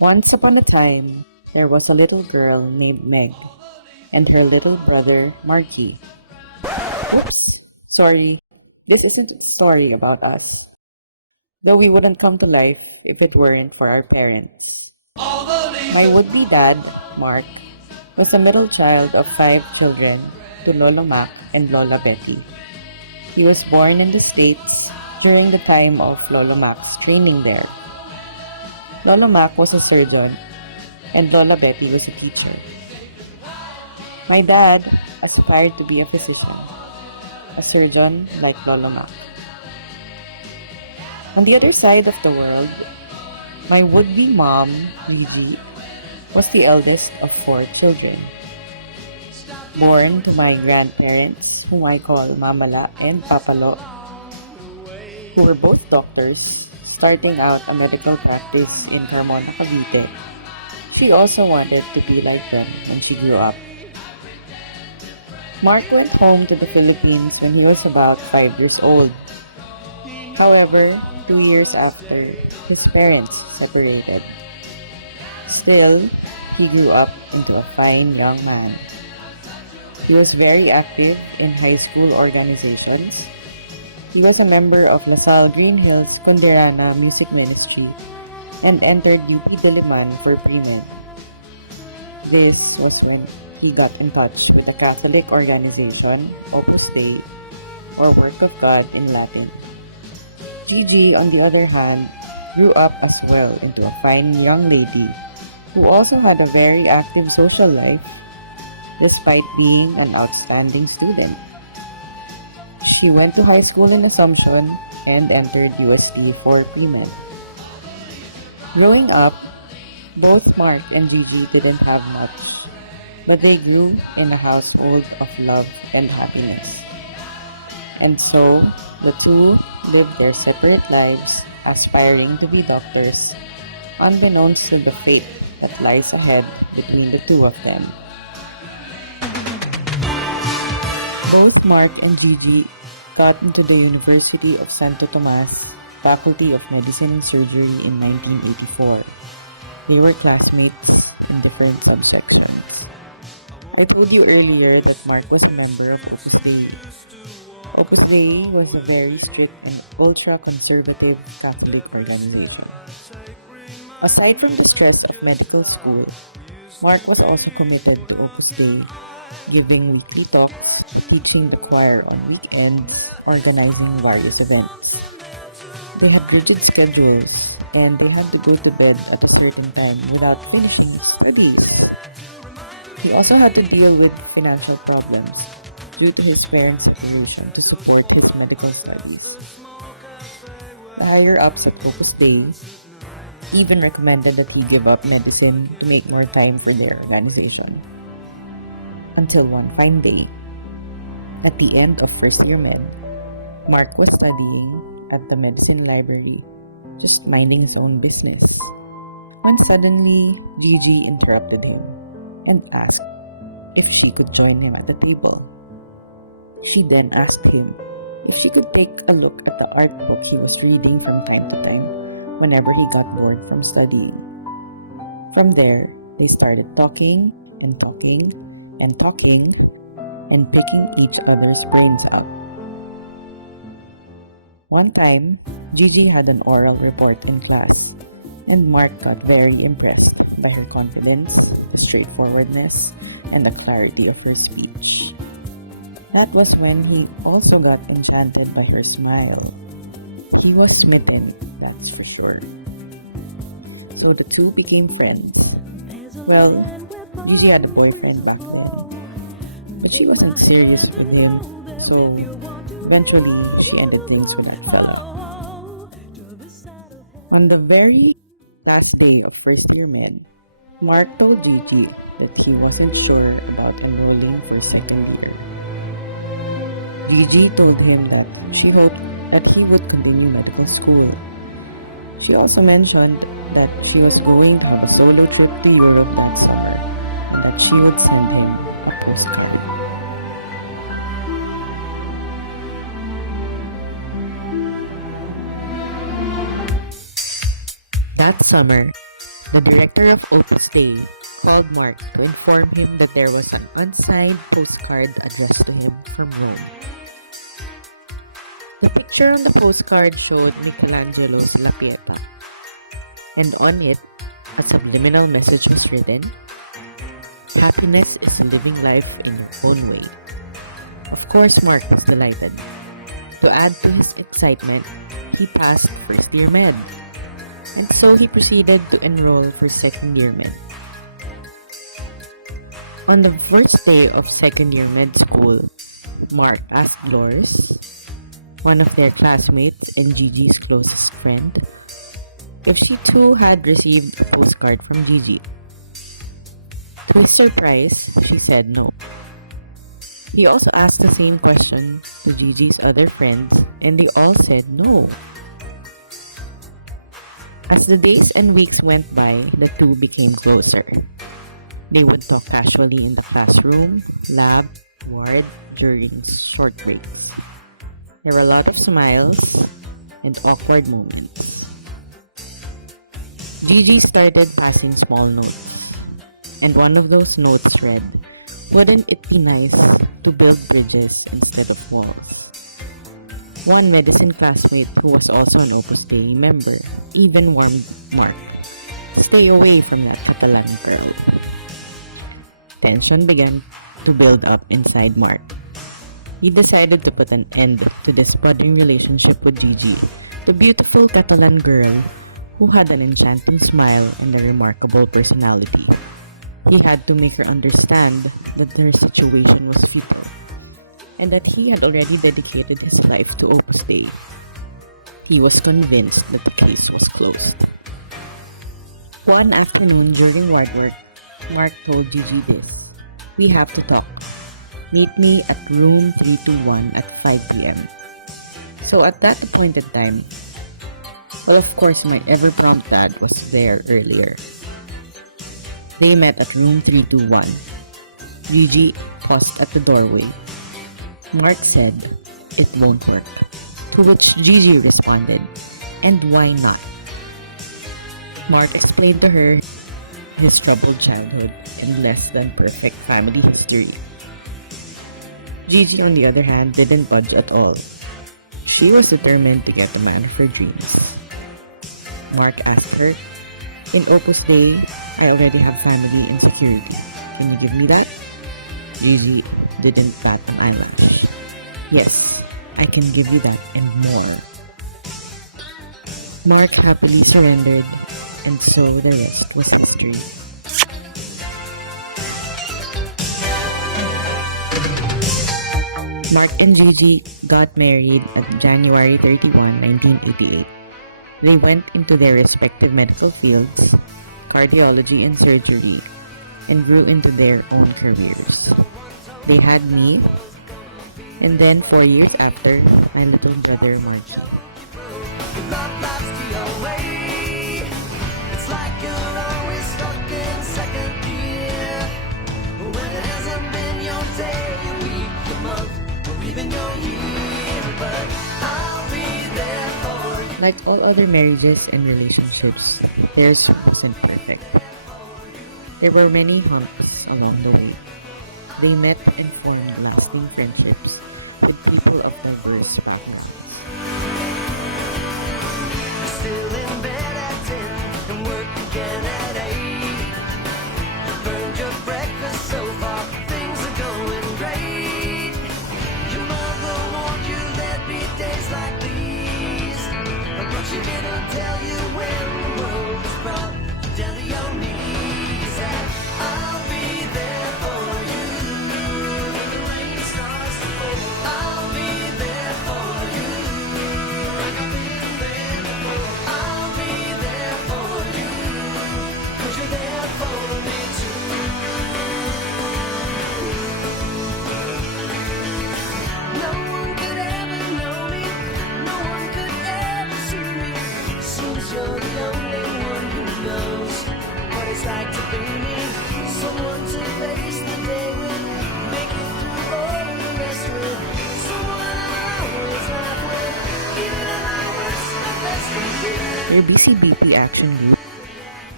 Once upon a time, there was a little girl named Meg and her little brother Marky. Oops, sorry, this isn't a story about us, though we wouldn't come to life if it weren't for our parents. My would-be dad, Mark, was a middle child of 5 children to Lolo Mac and Lola Betty. He was born in the States during the time of Lolo Mac's training there. Lolo Mac was a surgeon and Lola Betty was a teacher. My dad aspired to be a physician, a surgeon like Lolo Mac. On the other side of the world, my would-be mom, Gigi, was the eldest of 4 children. Born to my grandparents, whom I call Mamala and Papalo, who were both doctors, starting out a medical practice in Carmona, Cavite. She also wanted to be like them when she grew up. Mark went home to the Philippines when he was about 5 years old. However, 2 years after, his parents separated. Still, he grew up into a fine young man. He was very active in high school organizations. He was a member of LaSalle Green Hills Ponderana Music Ministry and entered BP Diliman for pre-med. This was when he got in touch with the Catholic organization Opus Dei, or Work of God in Latin. Gigi, on the other hand, grew up as well into a fine young lady who also had a very active social life despite being an outstanding student. She went to high school in Assumption and entered USD for pre-med. Growing up, both Mark and Gigi didn't have much, but they grew in a household of love and happiness. And so, the two lived their separate lives, aspiring to be doctors, unbeknownst to the fate that lies ahead between the two of them. Both Mark and Gigi got into the University of Santo Tomas, Faculty of Medicine and Surgery in 1984. They were classmates in different subsections. I told you earlier that Mark was a member of Opus Dei. Opus Dei was a very strict and ultra-conservative Catholic organization. Aside from the stress of medical school, Mark was also committed to Opus Dei, giving weekly talks, teaching the choir on weekends, organizing various events. They had rigid schedules, and they had to go to bed at a certain time without finishing studies. He also had to deal with financial problems due to his parents' separation to support his medical studies. The higher-ups at Opus Dei even recommended that he give up medicine to make more time for their organization. Until one fine day, at the end of first year med, Mark was studying at the medicine library, just minding his own business, when suddenly Gigi interrupted him and asked if she could join him at the table. She then asked him if she could take a look at the art book he was reading from time to time whenever he got bored from studying. From there, they started talking and talking and talking and picking each other's brains up. One time, Gigi had an oral report in class, and Mark got very impressed by her confidence, straightforwardness, and the clarity of her speech. That was when he also got enchanted by her smile. He was smitten, that's for sure. So the two became friends. Well, Gigi had a boyfriend back then, but she wasn't serious with him, so eventually she ended things with that fella. On the very last day of first year med, Mark told Gigi that he wasn't sure about enrolling for second year. Gigi told him that she hoped that he would continue medical school. She also mentioned that she was going to have a solo trip to Europe that summer and that she would send him a postcard. That summer, The director of Opus Dei called Mark to inform him that there was an unsigned postcard addressed to him from Rome. The picture on the postcard showed Michelangelo's La Pieta, and on it, a subliminal message was written: "Happiness is living life in your own way." Of course, Mark was delighted. To add to his excitement, he passed first-year med, and so he proceeded to enroll for second-year med. On the first day of second-year med school, Mark asked Doris, one of their classmates and Gigi's closest friend, if she too had received a postcard from Gigi. To his surprise, she said no. He also asked the same question to Gigi's other friends, and they all said no. As the days and weeks went by, the two became closer. They would talk casually in the classroom, lab, ward, during short breaks. There were a lot of smiles and awkward moments. Gigi started passing small notes, and one of those notes read, "Wouldn't it be nice to build bridges instead of walls?" One medicine classmate who was also an Opus Dei member even warned Mark, "Stay away from that Catalan girl." Tension began to build up inside Mark. He decided to put an end to this budding relationship with Gigi, the beautiful Catalan girl who had an enchanting smile and a remarkable personality. He had to make her understand that her situation was futile, and that he had already dedicated his life to Opus Dei. He was convinced that the case was closed. One afternoon during ward work, Mark told Gigi this: "We have to talk. Meet me at room 321 at 5 p.m. So at that appointed time, well, of course, my ever-prompt dad was there earlier. They met at room 321. Gigi paused at the doorway. Mark said, "It won't work." To which Gigi responded, "And why not?" Mark explained to her his troubled childhood and less than perfect family history. Gigi, on the other hand, didn't budge at all. She was determined to get the man of her dreams. Mark asked her, "In Opus Dei, I already have family and security. Can you give me that?" Gigi didn't bat an eyelash. "Yes, I can give you that and more." Mark happily surrendered, and so the rest was history. Mark and Gigi got married on January 31, 1988. They went into their respective medical fields, cardiology and surgery, and grew into their own careers. They had me, and then 4 years after, my little brother Margie. Like all other marriages and relationships, theirs wasn't perfect. There were many humps along the way. They met and formed lasting friendships with people of diverse backgrounds. Still in bed at 10 and work again at 8. You burned your breakfast so far, things are going great. Your mother warned you there'd be days like these, but she didn't tell you when the world is brought down to your knees. And I'll be there for you when the rain starts to fall. I'll be there for you like I've been there before. I'll be there for you 'cause you're there for me too. No one could ever know me, no one could ever see me. Seems you're the only one who knows what it's like to be me. Someone to face the day with, make it through all the rest with. Someone I always laugh with, even at my worst, my best with you. Their BCBP action group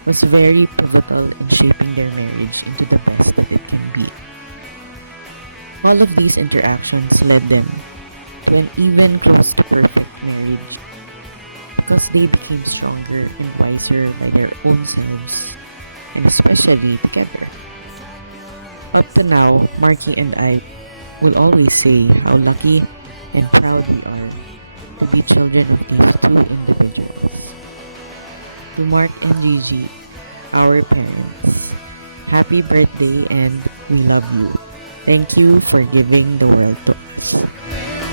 was very pivotal in shaping their marriage into the best that it can be. All of these interactions led them to an even close to perfect marriage because they became stronger and wiser by their own selves, and especially together. Up to now, Marky and I will always say how lucky and proud we are to be children of these two individuals. To Mark and Gigi, our parents, happy birthday and we love you. Thank you for giving the world to us.